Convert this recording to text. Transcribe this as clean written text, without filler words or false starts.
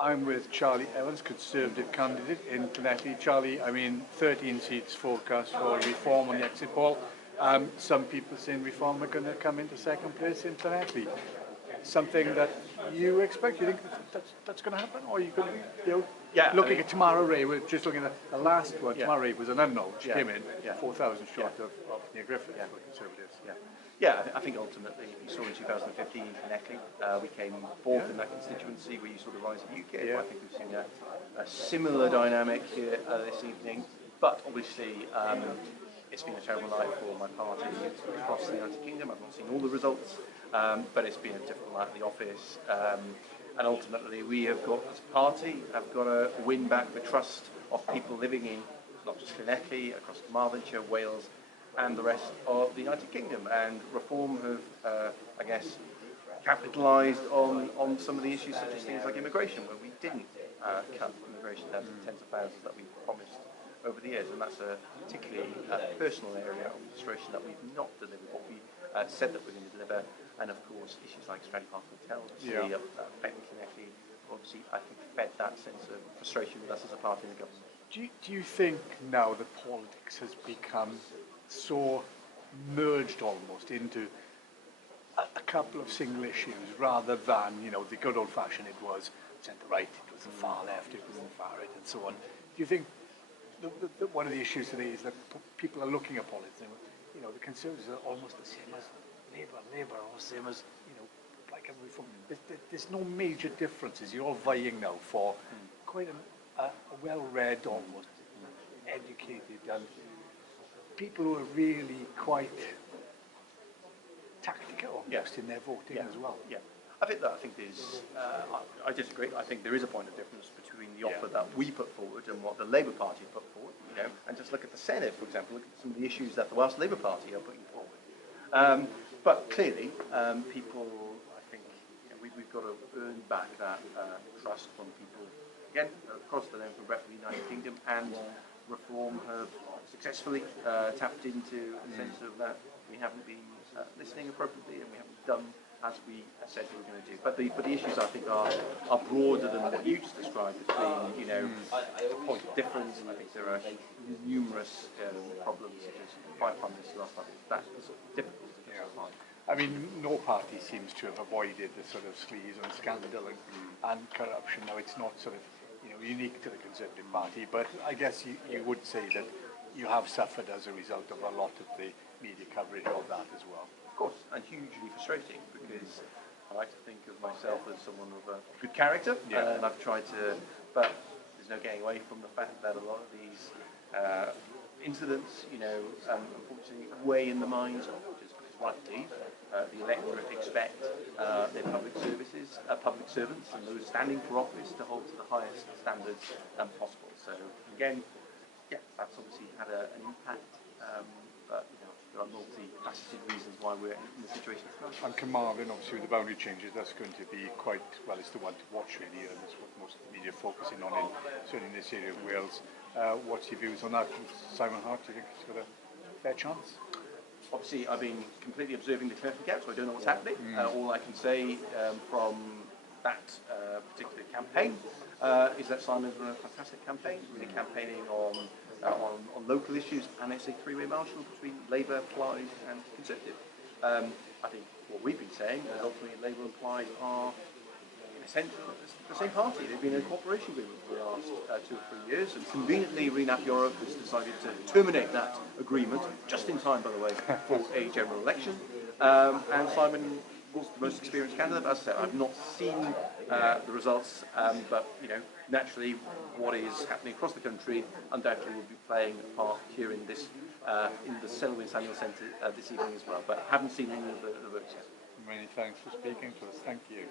I'm with Charlie Evans, Conservative candidate in Llanelli. Charlie, I mean, 13 seats forecast for Reform on the exit poll. Some people saying Reform are going to come into second place in Llanelli. Something that you expect? You think that's going to happen? Or you could, looking at Tamara Ray, we're just looking at the last one. Tamara Ray was an unknown. She came in 4,000 short of Neil Griffith for Conservatives. Yeah, I think ultimately, you saw in 2015 in Llanelli, we came fourth in that constituency where you saw the rise of UKIP. I think we've seen a similar dynamic here this evening, but obviously it's been a terrible night for my party across the United Kingdom. I've not seen all the results, but it's been a difficult night at the office, and ultimately we have got, as a party, have got to win back the trust of people living in not just Llanelli, across Carmarthenshire, Wales, and the rest of the United Kingdom. And Reform have, I guess, capitalised on some of the issues such as things like immigration, where we didn't cut immigration down to the tens of thousands that we promised over the years. And that's a particularly personal area of frustration that we've not delivered what we said that we're going to deliver. And of course, issues like Stratton Park Hotel, Llanelli, obviously, I think fed that sense of frustration with us as a party in the government. Do you think now that politics has become so merged almost into a couple of single issues rather than, the good old-fashioned it was centre-right, it was the far left, it was the far right, and so on? Do you think that one of the issues today is that people are looking at politics and, the Conservatives are almost the same as Labour, almost the same as, like a Reform. There's no major differences. You're all vying now for quite a well-read, almost educated, and people who are really quite tactical almost in their voting as well. Yeah, I think there's. I disagree. I think there is a point of difference between the offer that we put forward and what the Labour Party put forward. And just look at the Senate, for example. Look at some of the issues that the Welsh Labour Party are putting forward. But clearly, people, I think, we've got to earn back that trust from people. Again, across the length and breadth of the United Kingdom, and Reform have successfully tapped into a sense of that we haven't been listening appropriately and we haven't done as we said we were going to do. But the issues I think are broader than what you just described as being, a point of difference. I think there are numerous problems such as Prime Minister last night. That's difficult to justify. I mean, no party seems to have avoided the sort of sleaze and scandal and corruption. Now, it's not sort of unique to the Conservative Party, but I guess you would say that you have suffered as a result of a lot of the media coverage of that as well. Of course, and hugely frustrating, because I like to think of myself as someone of a good character, and I've tried to, but there's no getting away from the fact that a lot of these incidents, unfortunately, weigh in the minds of voters, because rightly, the electorate expect their public servants and those standing for office to hold to the highest standards possible. So again, that's obviously had an impact, but there are multifaceted reasons why we're in the situation tonight. And Carmarthen, obviously with the boundary changes, that's going to be quite, well, it's the one to watch really, and that's what most of the media are focusing on, certainly in this area of Wales. What's your views on that? Simon Hart, do you think he's got a fair chance? Obviously, I've been completely observing the Clerk Gap, so I don't know what's happening. All I can say from that particular campaign is that Simon's run a fantastic campaign, really campaigning on local issues, and it's a three-way marshal between Labour, Plaid and Conservative. I think what we've been saying is ultimately Labour and Plaid are essentially the same party. They've been in a cooperation agreement for the last 2 or 3 years, and conveniently Renap Europe has decided to terminate that agreement, just in time, by the way, for a general election. And Simon was the most experienced candidate. As I said, I've not seen the results, but naturally, what is happening across the country undoubtedly will be playing a part here in this in the Selwyn Samuel Centre this evening as well. But I haven't seen any of the votes yet. Many thanks for speaking to us. Thank you.